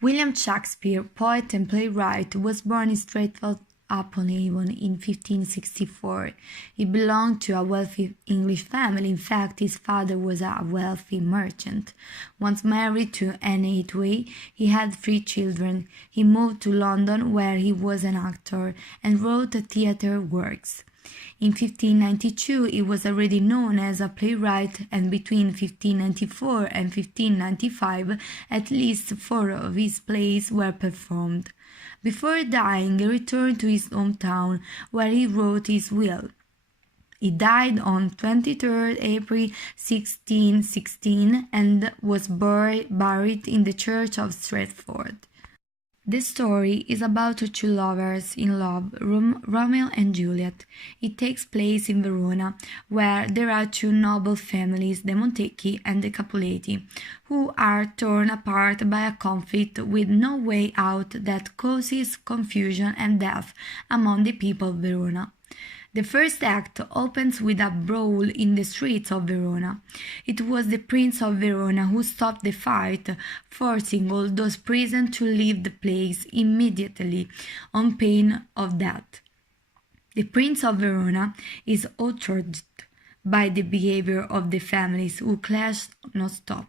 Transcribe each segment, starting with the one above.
William Shakespeare, poet and playwright, was born in Stratford-upon-Avon in 1564. He belonged to a wealthy English family. In fact, his father was a wealthy merchant. Once married to Anne Hathaway, he had 3 children. He moved to London, where he was an actor and wrote theatre works. In 1592 he was already known as a playwright, and between 1594 and 1595 at least 4 of his plays were performed. Before dying he returned to his hometown, where he wrote his will. He died on 23rd April 1616 and was buried in the church of Stratford. This story is about 2 lovers in love, Romeo and Juliet. It takes place in Verona, where there are 2 noble families, the Montecchi and the Capuleti, who are torn apart by a conflict with no way out that causes confusion and death among the people of Verona. The first act opens with a brawl in the streets of Verona. It was the Prince of Verona who stopped the fight, forcing all those present to leave the place immediately on pain of death. The Prince of Verona is outraged by the behavior of the families who clash non-stop.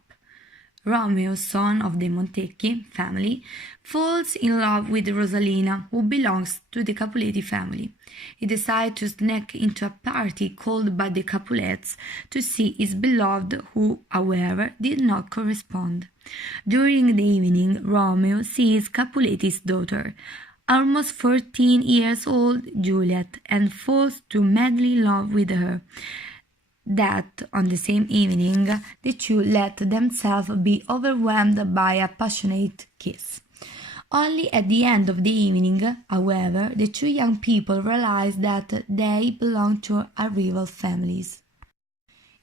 Romeo, son of the Montecchi family, falls in love with Rosalina, who belongs to the Capuleti family. He decides to sneak into a party called by the Capulets to see his beloved, who, however, did not correspond. During the evening, Romeo sees Capuleti's daughter, almost 14 years old, Juliet, and falls madly in love with her. That on the same evening the 2 let themselves be overwhelmed by a passionate kiss. Only at the end of the evening, however, the 2 young people realize that they belong to rival families.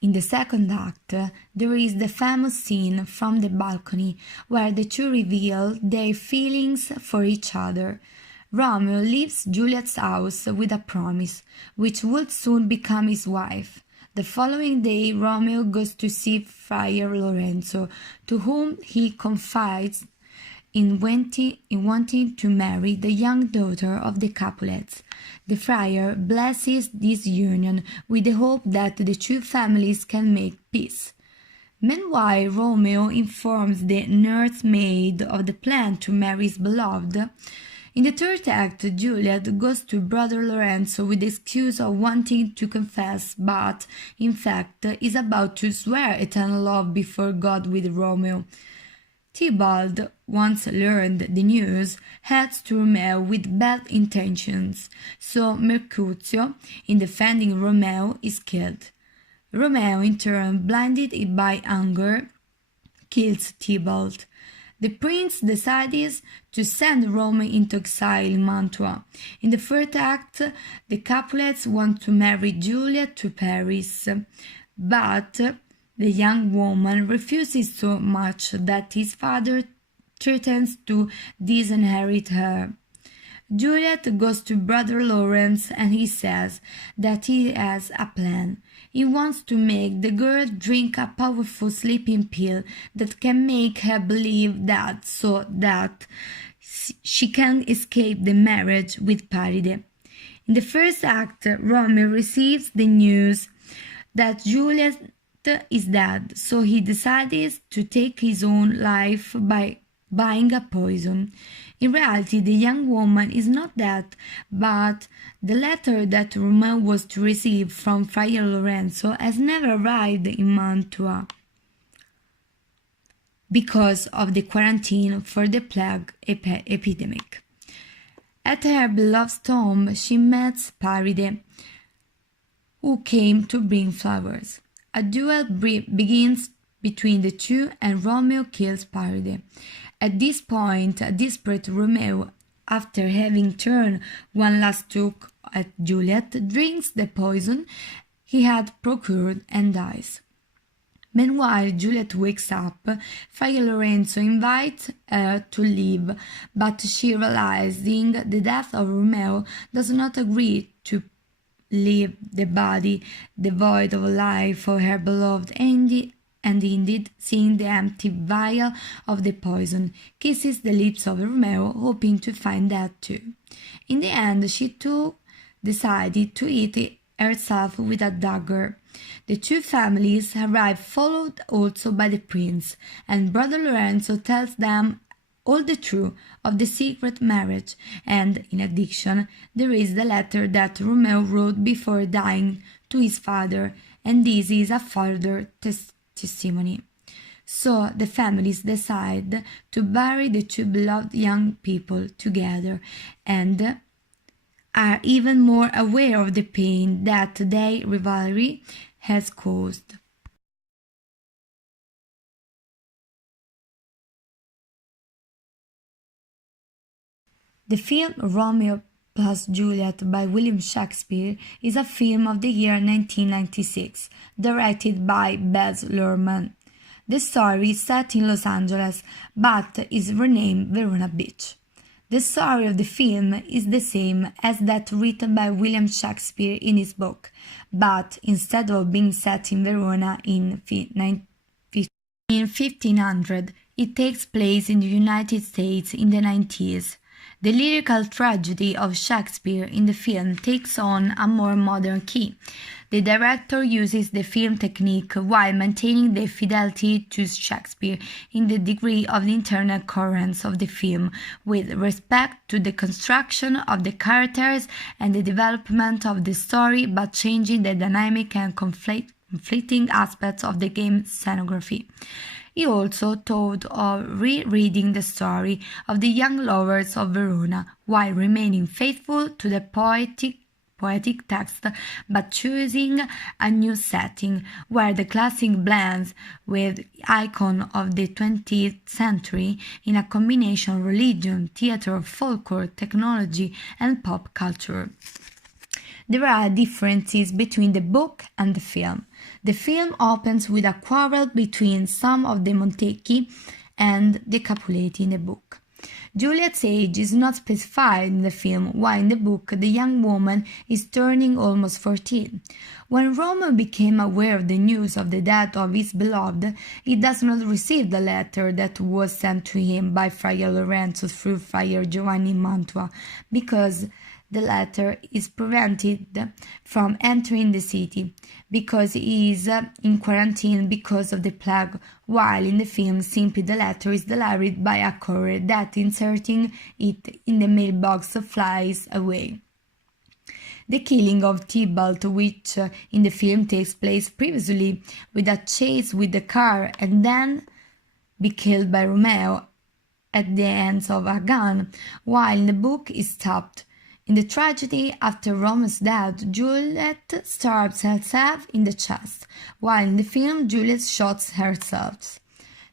In the second act, there is the famous scene from the balcony where the 2 reveal their feelings for each other. Romeo leaves Juliet's house with a promise, which would soon become his wife. The following day, Romeo goes to see Friar Lorenzo, to whom he confides in wanting to marry the young daughter of the Capulets. The friar blesses this union with the hope that the 2 families can make peace. Meanwhile, Romeo informs the nursemaid of the plan to marry his beloved. In the third act, Juliet goes to Brother Lorenzo with the excuse of wanting to confess, but, in fact, is about to swear eternal love before God with Romeo. Tybalt, once learned the news, heads to Romeo with bad intentions, so Mercutio, in defending Romeo, is killed. Romeo, in turn, blinded by anger, kills Tybalt. The prince decides to send Romeo into exile in Mantua. In the third act, the Capulets want to marry Juliet to Paris, but the young woman refuses so much that his father threatens to disinherit her. Juliet goes to Brother Lawrence and he says that he has a plan. He wants to make the girl drink a powerful sleeping pill that can make her believe that so that she can escape the marriage with Paride. In the first act, Romeo receives the news that Juliet is dead, so he decides to take his own life by buying a poison. In reality, the young woman is not dead, but the letter that Romeo was to receive from Friar Lorenzo has never arrived in Mantua because of the quarantine for the plague epidemic. At her beloved's tomb, she meets Paride, who came to bring flowers. A duel begins between the 2 and Romeo kills Paride. At this point, a desperate Romeo, after having turned one last look at Juliet, drinks the poison he had procured and dies. Meanwhile, Juliet wakes up. Friar Lorenzo invites her to leave, but she, realizing the death of Romeo, does not agree to leave the body devoid of life for her beloved, and and indeed, seeing the empty vial of the poison, kisses the lips of Romeo, hoping to find that too. In the end, she too decided to eat it herself with a dagger. The two families arrive, followed also by the prince, and brother Lorenzo tells them all the truth of the secret marriage, and in addition there is the letter that Romeo wrote before dying to his father, and this is a further testimony. So the families decide to bury the two beloved young people together, and are even more aware of the pain that their rivalry has caused. The film Romeo plus Juliet by William Shakespeare is a film of the year 1996, directed by Baz Luhrmann. The story is set in Los Angeles, but is renamed Verona Beach. The story of the film is the same as that written by William Shakespeare in his book, but instead of being set in Verona in 1500, it takes place in the United States in the 90s. The lyrical tragedy of Shakespeare in the film takes on a more modern key. The director uses the film technique while maintaining the fidelity to Shakespeare in the degree of the internal coherence of the film, with respect to the construction of the characters and the development of the story, but changing the dynamic and conflicting aspects of the game scenography. He also thought of rereading the story of the young lovers of Verona while remaining faithful to the poetic text, but choosing a new setting where the classic blends with icon of the 20th century in a combination of religion, theater, folklore, technology, and pop culture. There are differences between the book and the film. The film opens with a quarrel between some of the Montecchi and the Capuletti in the book. Juliet's age is not specified in the film, while in the book the young woman is turning almost 14. When Romeo became aware of the news of the death of his beloved, he does not receive the letter that was sent to him by Friar Lorenzo through Friar Giovanni in Mantua, because the letter is prevented from entering the city, because he is in quarantine because of the plague, while in the film simply the letter is delivered by a courier that, inserting it in the mailbox, flies away. The killing of Tybalt, which in the film takes place previously with a chase with the car and then be killed by Romeo at the hands of a gun, while in the book is stopped. In the tragedy, after Romeo's death, Juliet stabs herself in the chest, while in the film Juliet shoots herself.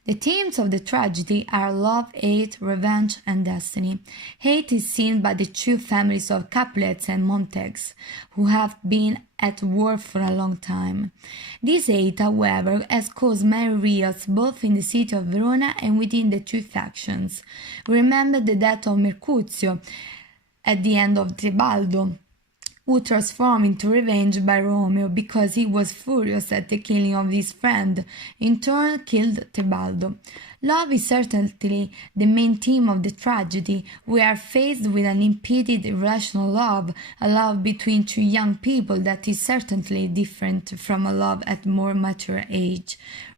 The themes of the tragedy are love, hate, revenge, and destiny. Hate is seen by the two families of Capulets and Montagues, who have been at war for a long time. This hate, however, has caused many riots both in the city of Verona and within the two factions. Remember the death of Mercutio at the end of Tebaldo, who transformed into revenge by Romeo because he was furious at the killing of his friend, in turn killed Tebaldo. Love is certainly the main theme of the tragedy. We are faced with an impeded irrational love, a love between two young people that is certainly different from a love at more mature age.